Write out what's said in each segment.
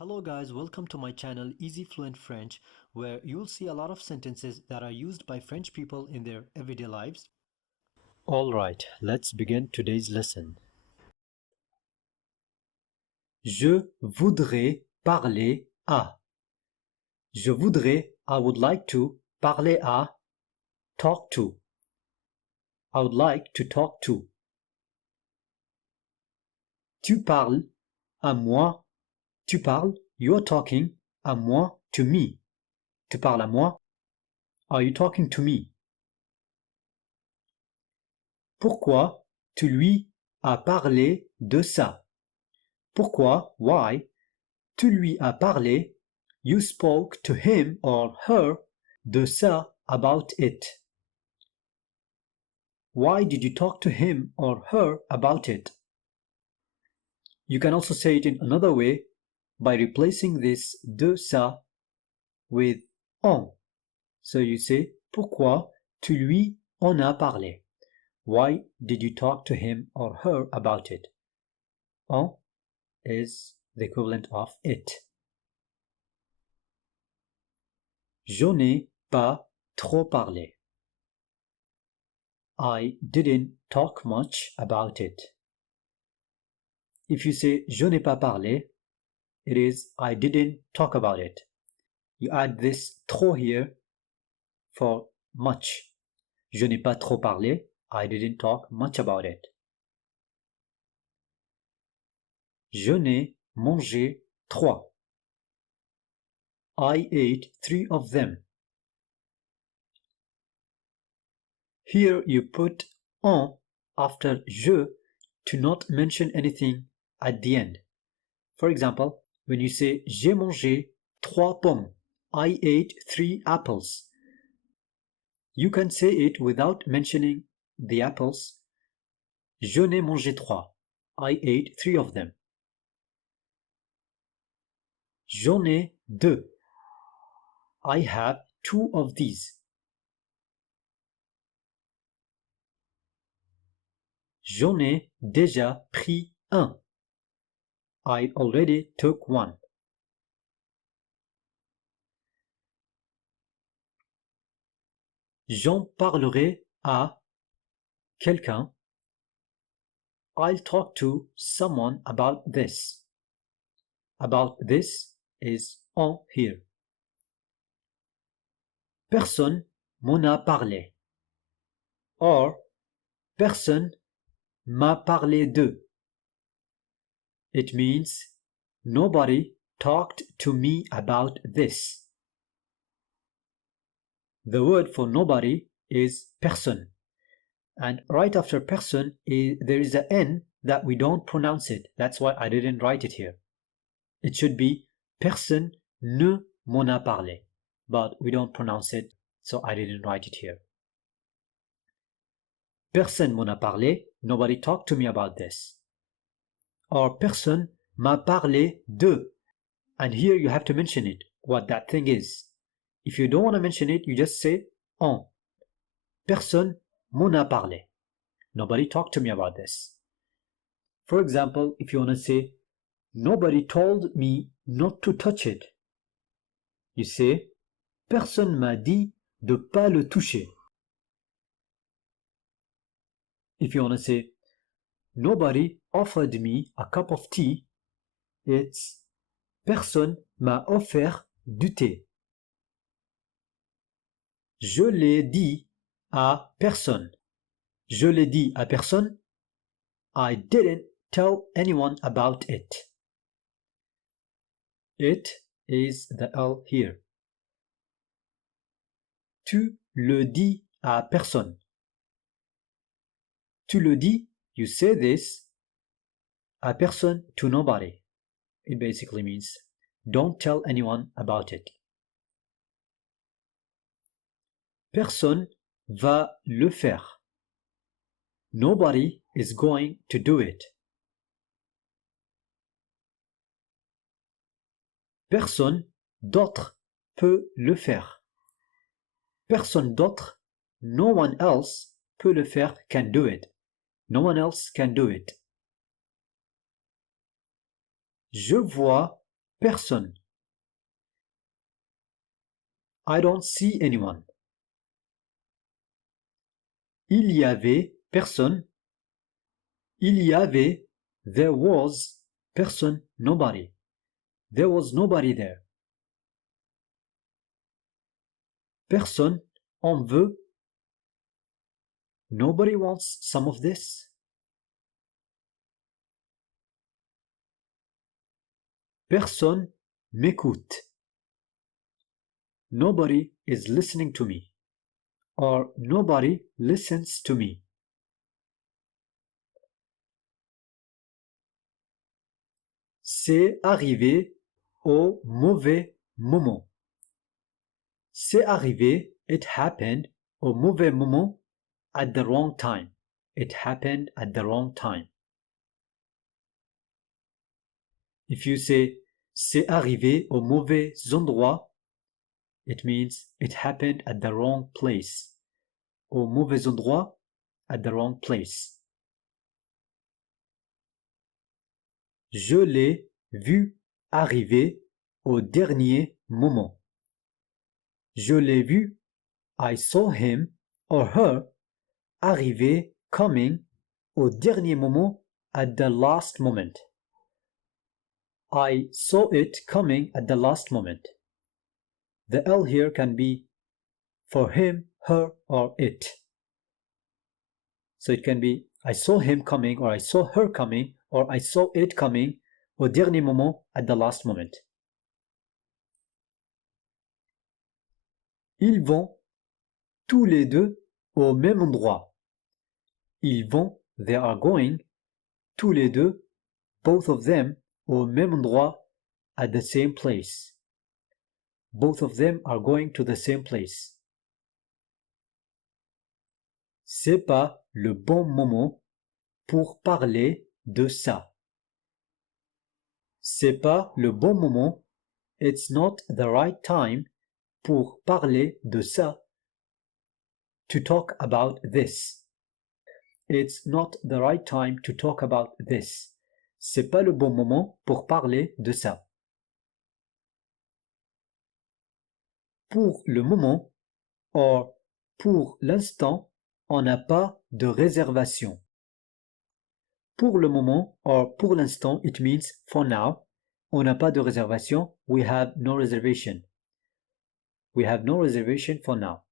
Hello guys, welcome to my channel Easy Fluent French, where you'll see a lot of sentences that are used by French people in their everyday lives. Alright, let's begin today's lesson. Je voudrais parler à. Je voudrais, I would like to, parler à, talk to. I would like to talk to. Tu parles, à moi. Tu parles, you're talking, à moi, to me. Tu parles à moi. Are you talking to me? Pourquoi tu lui as parlé de ça? Pourquoi, why, tu lui as parlé, you spoke to him or her, de ça, about it. Why did you talk to him or her about it? You can also say it in another way by replacing this de ça with en. So you say, pourquoi tu lui en as parlé? Why did you talk to him or her about it? En is the equivalent of it. Je n'ai pas trop parlé. I didn't talk much about it. If you say je n'ai pas parlé, it is I didn't talk about it. You add this trop here for much. Je n'ai pas trop parlé. I didn't talk much about it. Je n'ai mangé 3. I ate 3 of them. Here you put en after je to not mention anything at the end. For example, when you say j'ai mangé 3 pommes, I ate 3 apples, you can say it without mentioning the apples. Je n'ai mangé 3. I ate 3 of them. J'en ai 2. I have 2 of these. J'en ai déjà pris un. I already took one. J'en parlerai à quelqu'un. I'll talk to someone about this. About this is en here. Personne m'en a parlé. Or, personne m'a parlé de. It means nobody talked to me about this. The word for nobody is personne. And right after personne, there is an N that we don't pronounce it. That's why I didn't write it here. It should be personne ne m'en a parlé. But we don't pronounce it, so I didn't write it here. Personne m'en a parlé. Nobody talked to me about this. Or personne m'a parlé de. And here you have to mention it, what that thing is. If you don't want to mention it, you just say en. Personne m'en a parlé. Nobody talked to me about this. For example, if you want to say, nobody told me not to touch it, you say, personne m'a dit de pas le toucher. If you want to say, nobody offered me a cup of tea, it's personne m'a offert du thé. Je l'ai dit à personne. Je l'ai dit à personne. I didn't tell anyone about it. It is the L here. Tu le dis à personne. Tu le dis, you say this, à personne, to nobody. It basically means don't tell anyone about it. Personne va le faire. Nobody is going to do it. Personne d'autre peut le faire. Personne d'autre, no one else, peut le faire, can do it. No one else can do it. Je vois Personne. I don't see anyone. Il y avait personne. Il y avait, there was, personne, nobody. There was nobody there. Personne en veut. Nobody wants some of this. Personne m'écoute. Nobody is listening to me. Or nobody listens to me. C'est arrivé au mauvais moment. C'est arrivé, it happened, au mauvais moment, at the wrong time. It happened at the wrong time. If you say c'est arrivé au mauvais endroit, it means it happened at the wrong place. Au mauvais endroit, at the wrong place. Je l'ai vu arriver au dernier moment. Je l'ai vu, I saw him or her, arriver, coming, au dernier moment, at the last moment. I saw it coming at the last moment. The L here can be for him, her, or it. So it can be I saw him coming, or I saw her coming, or I saw it coming au dernier moment, at the last moment. Ils vont tous les deux au même endroit. Ils vont, they are going, tous les deux, both of them, au même endroit, at the same place. Both of them are going to the same place. C'est pas le bon moment pour parler de ça. C'est pas le bon moment. It's not the right time pour parler de ça. To talk about this. It's not the right time to talk about this. C'est pas le bon moment pour parler de ça. Pour le moment, or pour l'instant, on n'a pas de réservation. Pour le moment, or pour l'instant, it means for now. On n'a pas de réservation. We have no reservation. We have no reservation for now.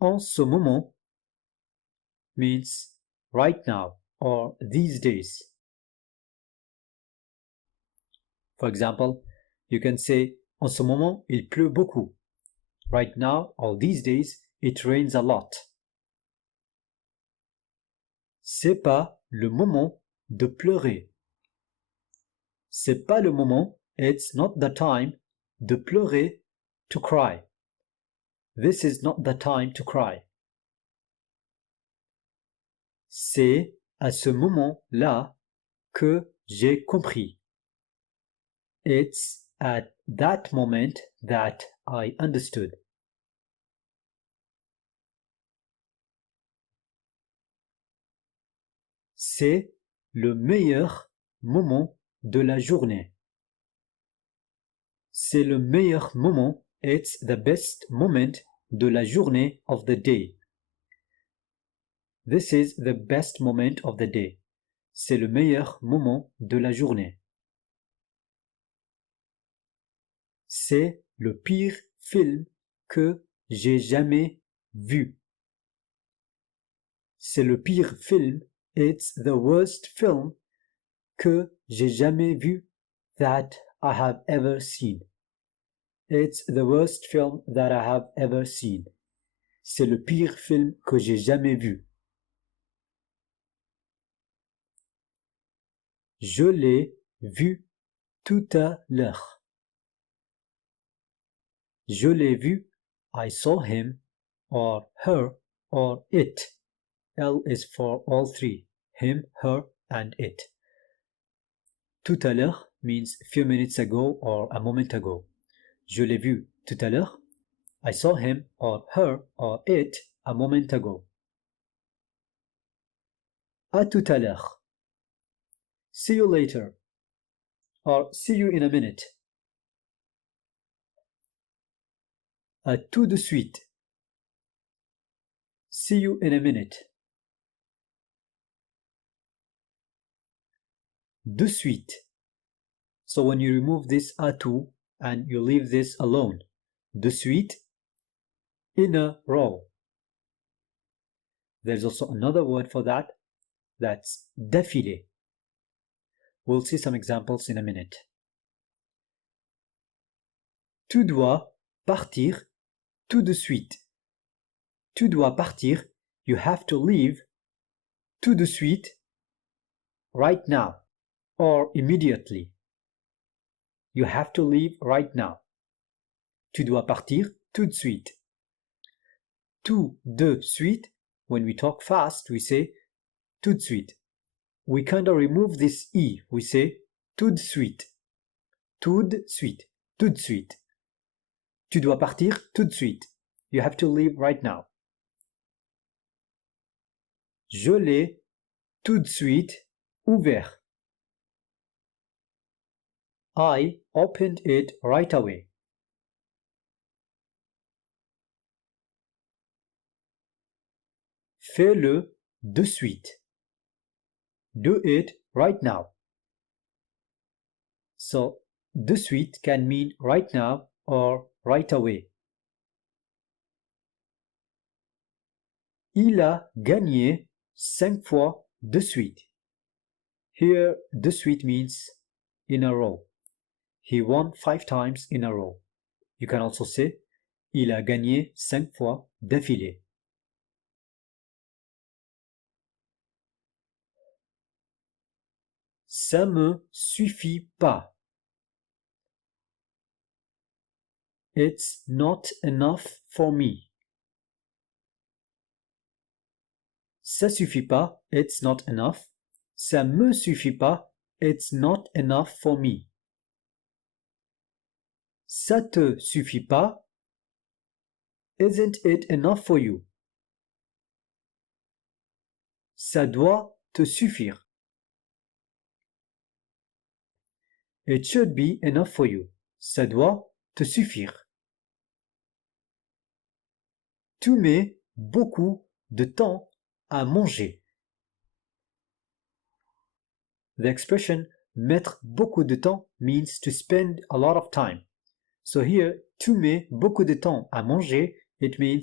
En ce moment means right now or these days. For example, you can say en ce moment, il pleut beaucoup. Right now or these days, it rains a lot. C'est pas le moment de pleurer. C'est pas le moment, it's not the time, de pleurer, to cry. This is not the time to cry. C'est à ce moment-là que j'ai compris. It's at that moment that I understood. C'est le meilleur moment de la journée. C'est le meilleur moment. It's the best moment de la journée of the day. This is the best moment of the day. C'est le meilleur moment de la journée. C'est le pire film que j'ai jamais vu. C'est le pire film. It's the worst film que j'ai jamais vu, that I have ever seen. It's the worst film that I have ever seen. C'est le pire film que j'ai jamais vu. Je l'ai vu tout à l'heure. Je l'ai vu, I saw him, or her, or it. L is for all three, him, her, and it. Tout à l'heure means a few minutes ago or a moment ago. Je l'ai vu tout à l'heure. I saw him or her or it a moment ago. À tout à l'heure. see you later, or see you in a minute. Tout de suite, see you in a minute. De suite. So when you remove this tout and you leave this alone, de suite, in a row. There's also another word for that, that's d'affilée. We'll see some examples in a minute. Tu dois partir tout de suite. Tu dois partir, you have to leave, tout de suite, right now, or immediately. You have to leave right now. Tu dois partir tout de suite. Tout de suite, when we talk fast, we say tout de suite. We kind of remove this E, we say tout de suite. Tout de suite. Tout de suite. Tu dois partir tout de suite. You have to leave right now. Je l'ai tout de suite ouvert. I opened it right away. Fais-le de suite. Do it right now. So, de suite can mean right now or right away. Il a gagné 5 fois de suite. Here, de suite means in a row. He won 5 times in a row. You can also say, il a gagné 5 fois d'affilée. Ça me suffit pas. It's not enough for me. Ça suffit pas, it's not enough. Ça me suffit pas, it's not enough for me. Ça te suffit pas, isn't it enough for you? Ça doit te suffire. It should be enough for you. Ça doit te suffire. Tu mets beaucoup de temps à manger. The expression mettre beaucoup de temps means to spend a lot of time. So here, tu mets beaucoup de temps à manger, it means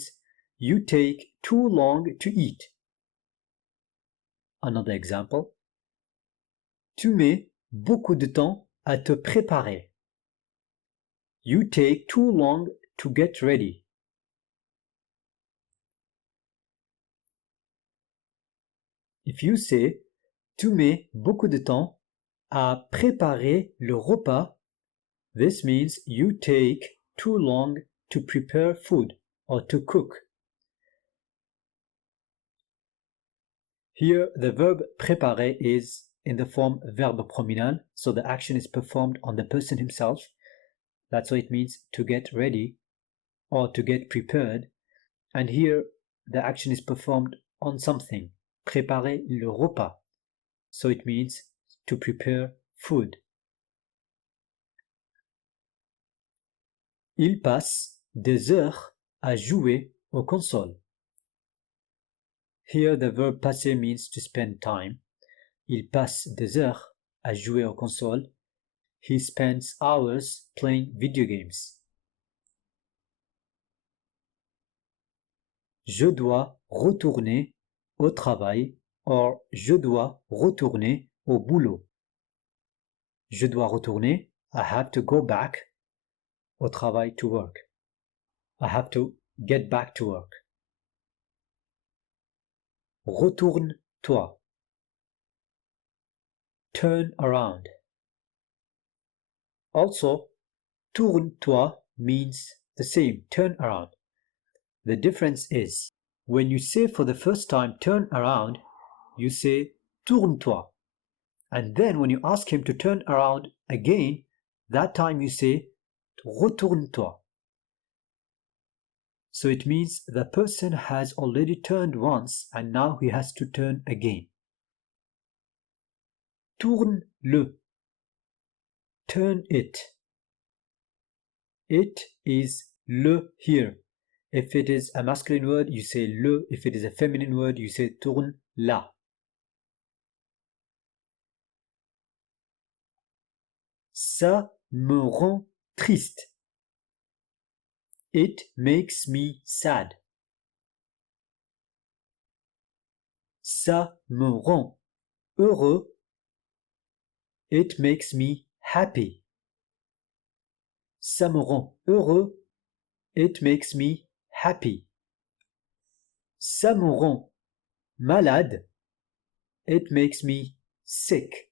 you take too long to eat. Another example. Tu mets beaucoup de temps à te préparer. You take too long to get ready. If you say, tu mets beaucoup de temps à préparer le repas, this means you take too long to prepare food or to cook. Here, the verb préparer is in the form verbe prominent, so the action is performed on the person himself. That's what it means to get ready or to get prepared. And here, the action is performed on something. Préparer le repas. So it means to prepare food. Il passe des heures à jouer aux consoles. Here the verb passer means to spend time. Il passe des heures à jouer aux consoles. He spends hours playing video games. Je dois retourner au travail or je dois retourner au boulot. Je dois retourner, I have to go back au travail to work. I have to get back to work. Retourne-toi. Turn around. Also, tourne-toi means the same, turn around. The difference is, when you say for the first time turn around, you say tourne-toi. And then when you ask him to turn around again, that time you say retourne-toi. So it means the person has already turned once and now he has to turn again. Tourne-le. Turn it. It is le here. If it is a masculine word, you say le. If it is a feminine word, you say tourne-la. Ça me rend triste. It makes me sad. Ça me rend heureux. It makes me happy. Ça me rend heureux. It makes me happy. Ça me rend malade. It makes me sick.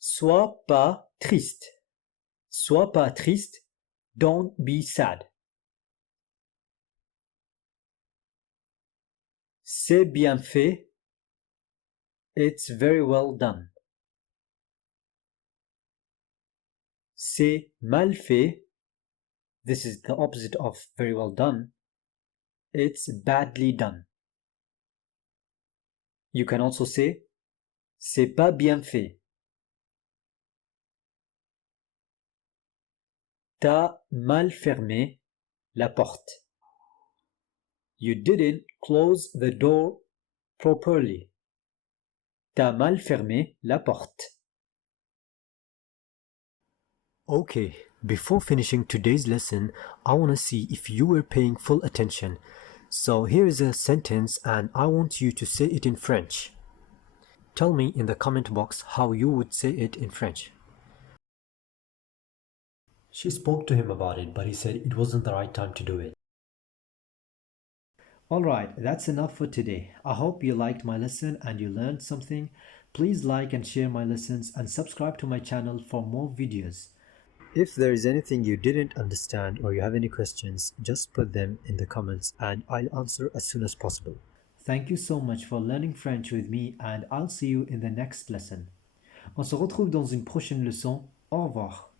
Sois pas triste. Sois pas triste. Don't be sad. C'est bien fait. It's very well done. C'est mal fait. This is the opposite of very well done. It's badly done. You can also say c'est pas bien fait. T'as mal fermé la porte. You didn't close the door properly. T'as mal fermé la porte. Okay, before finishing today's lesson, I want to see if you were paying full attention. So here is a sentence and I want you to say it in French. Tell me in the comment box how you would say it in French. She spoke to him about it, but he said it wasn't the right time to do it. Alright, that's enough for today. I hope you liked my lesson and you learned something. Please like and share my lessons and subscribe to my channel for more videos. If there is anything you didn't understand or you have any questions, just put them in the comments and I'll answer as soon as possible. Thank you so much for learning French with me and I'll see you in the next lesson. On se retrouve dans une prochaine leçon. Au revoir.